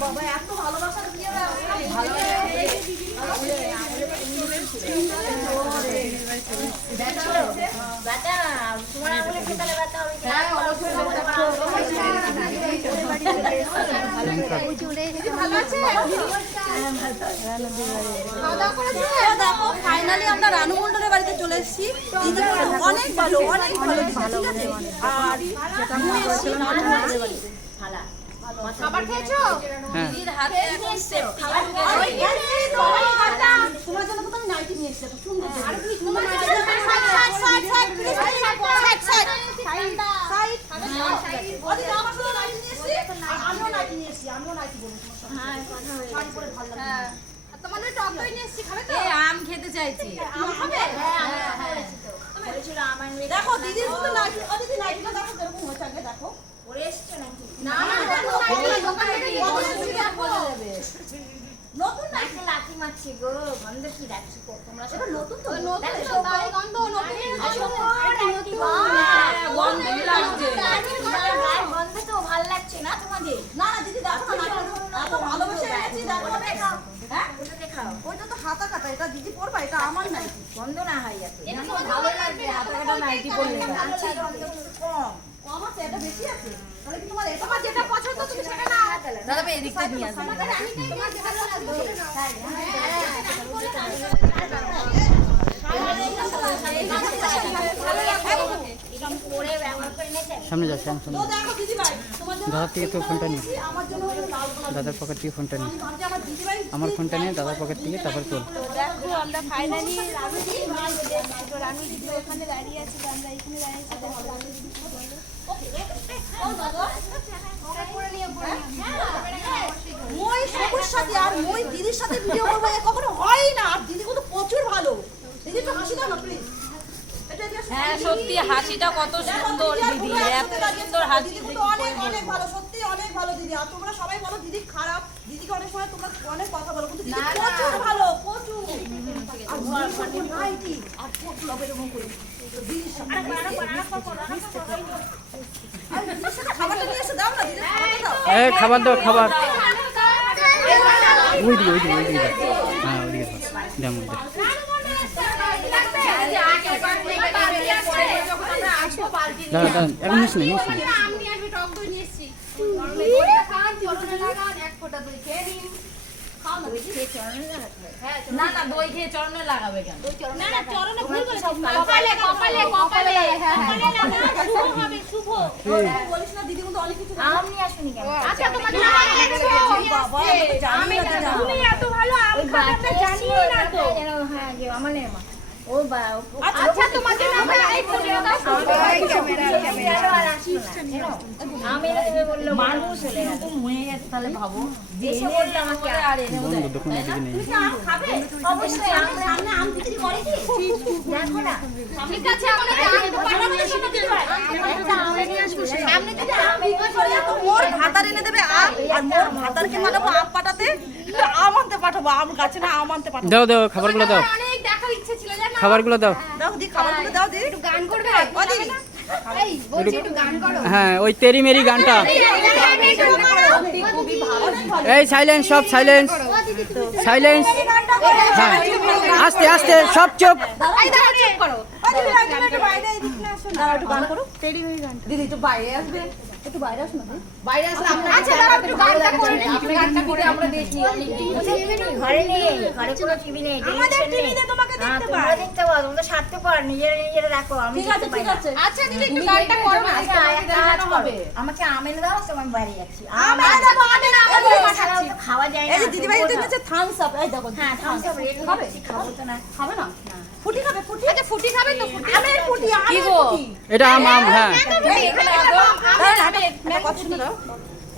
বাবা এত ভালোবাসা দিয়ে ফাইনালি আমরা রানু মন্ডলের বাড়িতে চলে এসেছি। অনেক ভালো অনেক ভালো ঠিক আছে। আর খাবার খেয়েছো? দিদির হাতে তোমার জন্য তো আমি নাইটি নিয়ে এসেছি। সুন্দর আমিও নাইটি নিয়ে এসেছি। তোমার টক দই নিয়ে এসেছি, খাবে তো? আম খেতে চাইছি। আম খাবে? দেখো দিদির মতো নাইটি, দিদি নাইটিটা দেখো কিরকম হয়েছে আগে দেখো। পরে এসেছে নাকি? না না নতুন নাইটি লাঠি মারছি গো। গন্ধ কি রাখছি তোমরা সব নতুন তো নতুন তাই গন্ধ নতুন গন্ধ লাগছে। গন্ধ তো ভালো লাগছে না তোমাদের? না না দিদি দেখো না এত ভালোবেসে এনেছি দেখো দেখাও। হ্যাঁ ওটা দেখাও। ওইটা তো হাতা কাটা, এটা দিদি পরবা, এটা আমার নাইটি। গন্ধ না হয় এত। এটা তো ভালো লাগবে হাতা কাটা নাইটি পরলে। আচ্ছা গন্ধ কম কম আছে, এটা বেশি আছে। তাহলে কি তোমার তোমার যেটা পছন্দ তুমি সেটা নাও। দাদা ভাই এদিকটা নিয়ে আসো। তোমার যেটা পছন্দ সেটা নাও। সামনে যা সামনে দাদার থেকে তো ফোনটা নিয়ে, দাদার পকেট থেকে ফোনটা নিয়ে, আমার ফোনটা নিয়ে দাদার পকেট থেকে তারপর তোল। দেখো আমরা ফাইনালি রানু দিদি ওখানে দাঁড়িয়ে আছি, আমরা এখানে দাঁড়িয়ে আছি। মই সবুর সাথে আর মই দিদির সাথে ভিডিও করবো কখনো হয় না। আর দিদি কিন্তু প্রচুর ভালো। দিদি একটু হাসি দাও না প্লিজ। হ্যাঁ সত্যি হাসিটা কত সুন্দর দিদি, এত সুন্দর হাসি। অনেক অনেক ভালো, সত্যি অনেক ভালো দিদি। আর তোমরা সবাই বলো দিদি খারাপ, দিদিকে অনেক সময় তোমরা অনেক কথা বলো, কিন্তু দিদি প্রচুর ভালো প্রচুর। আর নাইটি আর প্রচুর এরকম করে দিদির সাথে খাবারটা নিয়ে এসে দাও না দিদি, খাবার দাও খাবার ওইদিকে ওইদিকে ওইদিকে হ্যাঁ ওইদিকে দাম দাঁড়া দাঁড়া এখন নিস নি না না দই খেয়ে চরণে লাগাবে কেন? বলিস না দিদি কিন্তু অনেক কিছু আম নিয়ে আসুনি কেন? আচ্ছা তোমাদের তুমি এত ভালো আম খাবারটা জানিই না তো। হ্যাঁ আমার নেমা ও বা আচ্ছা তোমাদের নামে এই ফোনটা দাও। আমি এনে বললো মানুষ চলে গেল মুয়ে গেছে। তাহলে ভাবো এসে বললো আমাকে আর এনে বলে দোকানে দিকে নেই। তুমি আম খাবে? অবশ্যই আম সামনে আম বিক্রি করে কি দেখো না। ঠিক আছে আমরা আম দোকানে নিয়ে এসে দিতে পারি। একটা আম নিয়ে আসবো সামনে যদি আম বিক্রি করে তো মোর ভাতার এনে দেবে আম, আর মোর ভাতারকে পাঠাবো আম পাঠাতে। আম আনতে পাঠাবো, আম গাছে না আম আনতে পাঠাবো। দাও দাও খাবারগুলো দাও, অনেক দেখার ইচ্ছে ছিল জানো। খাবারগুলো দাও দাও দি খাবারগুলো দাও দি। একটু গান করবে? ও দিদি এই বলছি একটু গান করো। হ্যাঁ ওই তেরি মেরি গানটা। খুবই ভালো। এই সাইলেন্স সব সাইলেন্স সাইলেন্স হ্যাঁ আস্তে আস্তে সব চুপ। এই দাঁড়াও চুপ করো। ও দিদি একটু বাইরে এদিকে না আসো না। দাঁড়াও একটু গান করো। তেরি মেরি গান। দিদি একটু বাইরে আসবে। একটু বাইরে আসো না দিদি। বাইরে আসলে আমরা আচ্ছা দাঁড়াও একটু গানটা করে নিই। আপনি গানটা করে আমরা দেখি। ঘরে নেই, ঘরে কোনো টিভি নেই। আমাদের টিভিতে তোমাকে দেখতে পাই। তোমরা দেখতে পাও, তোমরা স্বার্থ পার নিজেরা নিজেরা রাখো। আমি ঠিক আছে ঠিক আছে। আচ্ছা দিদি একটু গানটা করো না। আচ্ছা একটা কাজ করো, আমাকে আম এনে দাও, তো আমি বাইরে যাচ্ছি। আম এনে দাও, আম এনে দাও। ছাড়াও তো খাওয়া যায় না। এই যে দিদি ভাই এনেছে থামস আপ। এই দেখো হ্যাঁ থামস আপ রেডি খাবে? খাবো তো না। খাবে না? ফুটি খাবে ফুটি? আচ্ছা ফুটি খাবে তো? ফুটি আমের ফুটি আমের ফুটি। এটা আম আম হ্যাঁ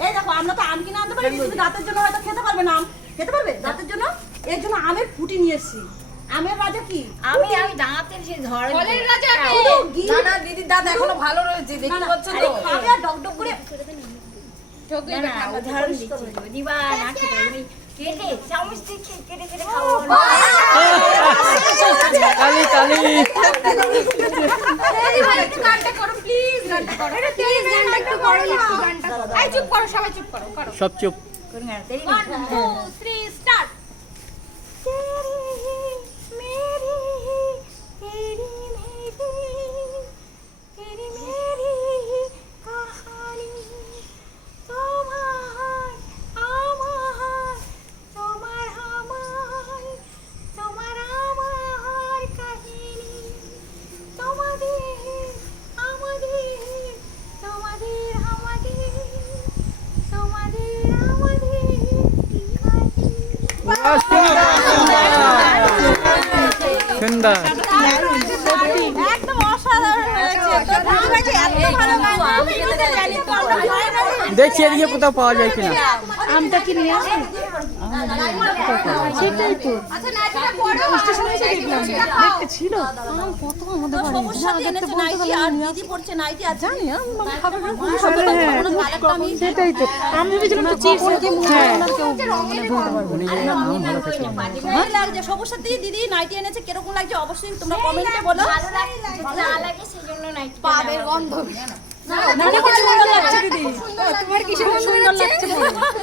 এই দেখো আমরা তো আম কিনে আনতে পারি, কিন্তু দাঁতের জন্য হয়তো খেতে পারবে না। আম খেতে পারবে দাঁতের জন্য? এর জন্য আমের ফুটি নিয়ে এসেছি। আমের রাজা কি? আমি দাঁতের সেই ধরে ফলের রাজা কে? না না দিদি দাঁত এখনো ভালো রয়েছে, দেখতে পাচ্ছ তো? খাবে আর ডকডক করে চোখে না না উদাহরণ দিচ্ছি দিবা না খেতে তুমি কেটে চামচ দিয়ে কেটে কেটে খাও। তালি তালি দিদি ভাই একটু গানটা করো প্লিজ, গানটা করো। প্লিজ গানটা একটু করো একটু গানটা করো। এই চুপ করো, সবাই চুপ করো, করো। সব চুপ। 1 2 3 স্টার্ট। সুন্দর। একদম অসাধারণ হয়েছে। তো দিদিভাই যে এত ভালো গান আমি তো জানি তো আমরা হয় না। দেখছি এদিকে কোথাও পাওয়া যায় কিনা। আমটা কি নিয়ে আসো? সেটাই তো। আচ্ছা নাইটিটা পরো। স্টেশনে এসে দেখলাম। দেখতে ছিল। আম কত আমাদের বাড়ি। সবুজ সাথে এনেছে নাইটি আর দিদি পড়ছে নাইটি আর জানি আমি খাবে না কোন সবে কোনো কালারটা আমি সেটাই তো। আমি ভেবেছিলাম তো চিপস কি হ্যাঁ। ভালো লাগছে। সবুজ সাথে দিদি নাইটি এনেছে কিরকম লাগছে অবশ্যই তোমরা কমেন্টে বলো। ভালো লাগে যদি না লাগে সেজন্য নাইটি পাবের গন্ধ। তোমার কিসের গন্ধ লাগছে দিদি? তোমার কিসের গন্ধ লাগছে?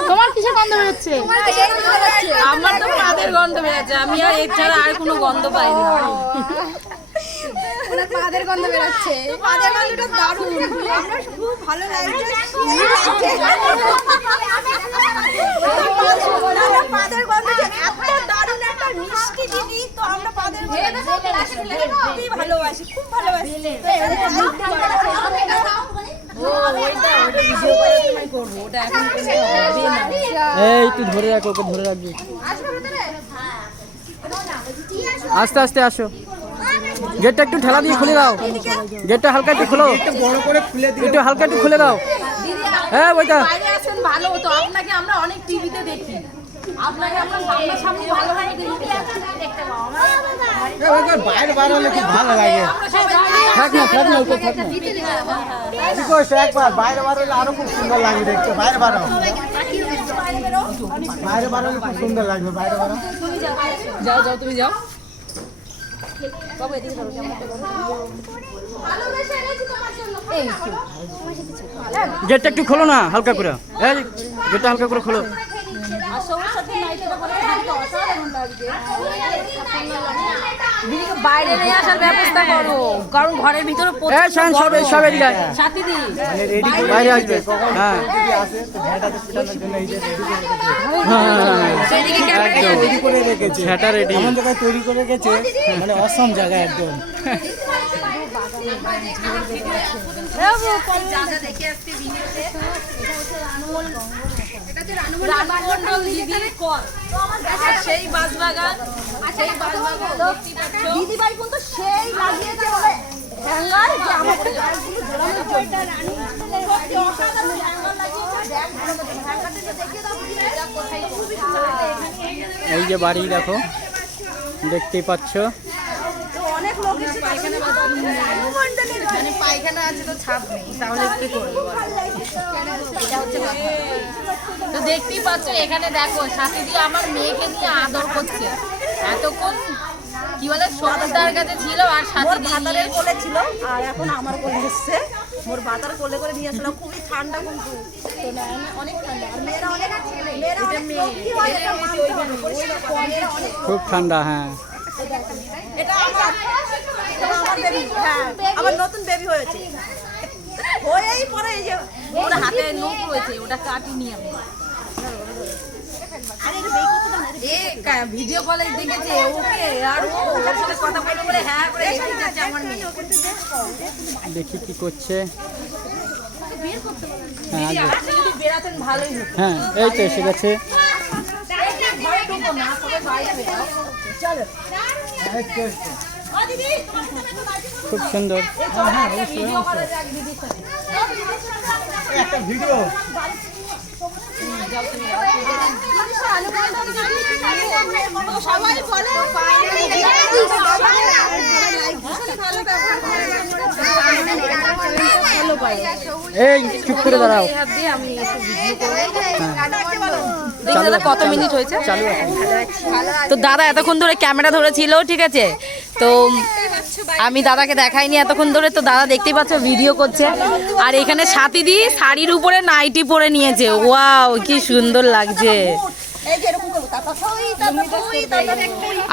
তোমার কিসের গন্ধ বেরোচ্ছে? আমার তো পাদের গন্ধ বেরোচ্ছে। আমি আর এর ছাড়া আর কোনো গন্ধ পাই না। ওনার পাদের গন্ধ বেরোচ্ছে। পাদের গন্ধটা দারুণ। আমরা খুব ভালো লাগছে। পাদের গন্ধ যে এত দারুণ একটা মিষ্টি জিনিস তো আমরা পাদের গন্ধ খুবই ভালোবাসি, খুব ভালোবাসি। এই তুই ধরে রাখ, ওকে ধরে রাখবি। আস্তে আস্তে আসো। গেটটা একটু ঠেলা দিয়ে খুলে দাও। গেটটা হালকা একটু খুলো, একটু হালকা একটু খুলে দাও। হ্যাঁ ওইটা বাইরে আছেন ভালো হতো। আপনাকে আমরা অনেক টিভিতে দেখি। আপনাকে আমরা সামনাসামনি ভালোভাবে দেখতে চাই। বাইরে বার হলে খুব ভালো লাগে। থাক না, থাক না, ওকে থাক না। একবার বাইরে বার হলে আরো খুব সুন্দর লাগবে দেখতে। বাইরে বার হও। বাইরে বার হলে খুব সুন্দর লাগবে। বাইরে বার হও। যাও যাও তুমি যাও। বাবু এদিকে ধরো ক্যামেরাটা ধরো। ভালোবেসে এনেছি তোমার জন্য। গেটটা একটু খোলো না হালকা করে। এই গেটটা হালকা করে খোলো। আর সবার সাথে নাইটিটা পরে দিদিকে অসাধারণ লাগছে। দিদিকে বাইরে নিয়ে আসার ব্যবস্থা করো, কারণ ঘরের ভিতরে এই শান সব সব এদিকে আয়। সাথী দি বাইরে আসবে। হ্যাঁ যদি আসে তো ভেড়াটাকে পিটানোর জন্য এই যে রেডি করে রেখেছে। সেদিকে ক্যামেরা রেডি করে রেখেছে। সেটা রেডি। এমন জায়গায় তৈরি করে রেখেছে মানে অসম জায়গা একদম। যা যা দেখে আসছে ভিডিওতে। রানমন্ডল দিদির কর। আর সেই বাঁশবাগান, সেই বাঁশবাগান দেখতেই পাচ্ছ। দিদিভাই কিন্তু সেই লাগিয়েছে বলে হ্যাঙ্গার যে আমাদের গাড়িগুলো ঝোলানোর জন্য। সত্যি অসাধারণ হ্যাঙ্গার লাগিয়েছে। দেখ হ্যাঙ্গারটা যে দেখিয়ে দাও দিদিভাই। কোথায় খুবই সুন্দর লাগে। এই যে বাড়ি দেখো, দেখতেই পাচ্ছ। তো অনেক লোক এসে পায়খানা মানে পায়খানা আছে তো ছাপ নেই, তাহলে কি করবো এটা হচ্ছে কথা। তো দেখতেই পাচ্ছ এখানে দেখো সাথী দিয়ে আমার মেয়েকে নিয়ে আদর করছে। এতক্ষণ কি বলে সন্তার কাছে ছিল আর সাথী দিয়ে নিয়ে কোলে ছিল আর এখন আমার কোলে এসছে। মোর ভাতার কোলে করে নিয়ে আসলাম। খুবই ঠান্ডা কিন্তু তো না অনেক ঠান্ডা। আর মেয়েরা অনেক মেয়েরা অনেক লক্ষ্মী হয়, এটা মানতে হবে। মেয়েরা অনেক খুব ঠান্ডা। হ্যাঁ এটা আমার বেবি। হ্যাঁ আমার নতুন বেবি হয়েছে। হয়েই পরে এই যে ওর হাতে নোট রয়েছে, ওটা কাটিনি আমি। ভিডিও কলে দেখেছে ওকে আর ও ওর সাথে কথা বলে বলে হ্যাঁ করে এসে যাচ্ছে আমার মেয়ে। দেখি কি করছে। হ্যাঁ দিদি আসবে। আপনি যদি বেরাতেন ভালোই হতো। হ্যাঁ এই তো এসে গেছে। ঘরে ঢুকো না, সবাই বাইরে বেরাও। চলো দিদি খুব সুন্দর। ভিডিও করা যাক দিদির সাথে। একটা ভিডিও সবাই বলে এই চুপ করে দাঁড়াও। হাত দিয়ে আমি একটু ভিডিও করবো। দেখি দাদা কত মিনিট হয়েছে। চালু এখন। তো দাদা এতক্ষণ ধরে ক্যামেরা ধরেছিল, ঠিক আছে, তো আমি দাদাকে দেখাইনি এতক্ষণ ধরে। তো দাদা দেখতেই পাচ্ছ ভিডিও করছে, আর এখানে সাথীদি শাড়ির উপরে নাইটি পরে নিয়েছে। ওয়াও কি সুন্দর লাগছে।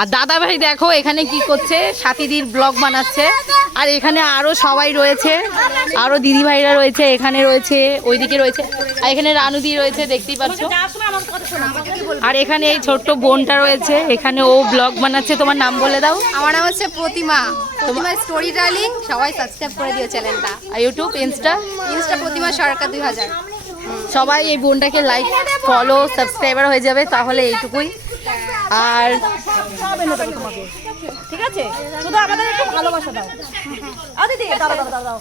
আর দাদা ভাই দেখো এখানে কি করছে, সাথীদির ব্লগ বানাচ্ছে। আর এখানে আরো সবাই রয়েছে, আরো দিদি ভাইরা রয়েছে, এখানে রয়েছে, ওইদিকে রয়েছে, আর এখানে রানুদি রয়েছে দেখতেই পাচ্ছ। আর এখানে এই ছোট্ট বোনটা রয়েছে, এখানে ও ব্লগ বানাচ্ছে। তোমার নাম বলে দাও। আমার নাম হচ্ছে প্রতিমা, প্রতিমা স্টোরি টেলিং। সবাই সাবস্ক্রাইব করে দিও চ্যানেলটা। আর ইউটিউব, ইনস্টা প্রতিমা সরকার 2000। সবাই এই বোনটাকে লাইক, ফলো, সাবস্ক্রাইবার হয়ে যাবে, তাহলে এইটুকুই। আর ঠিক আছে, শুধু আমাদের একটু ভালোবাসা দাও। দিদি দাও দাও দাও।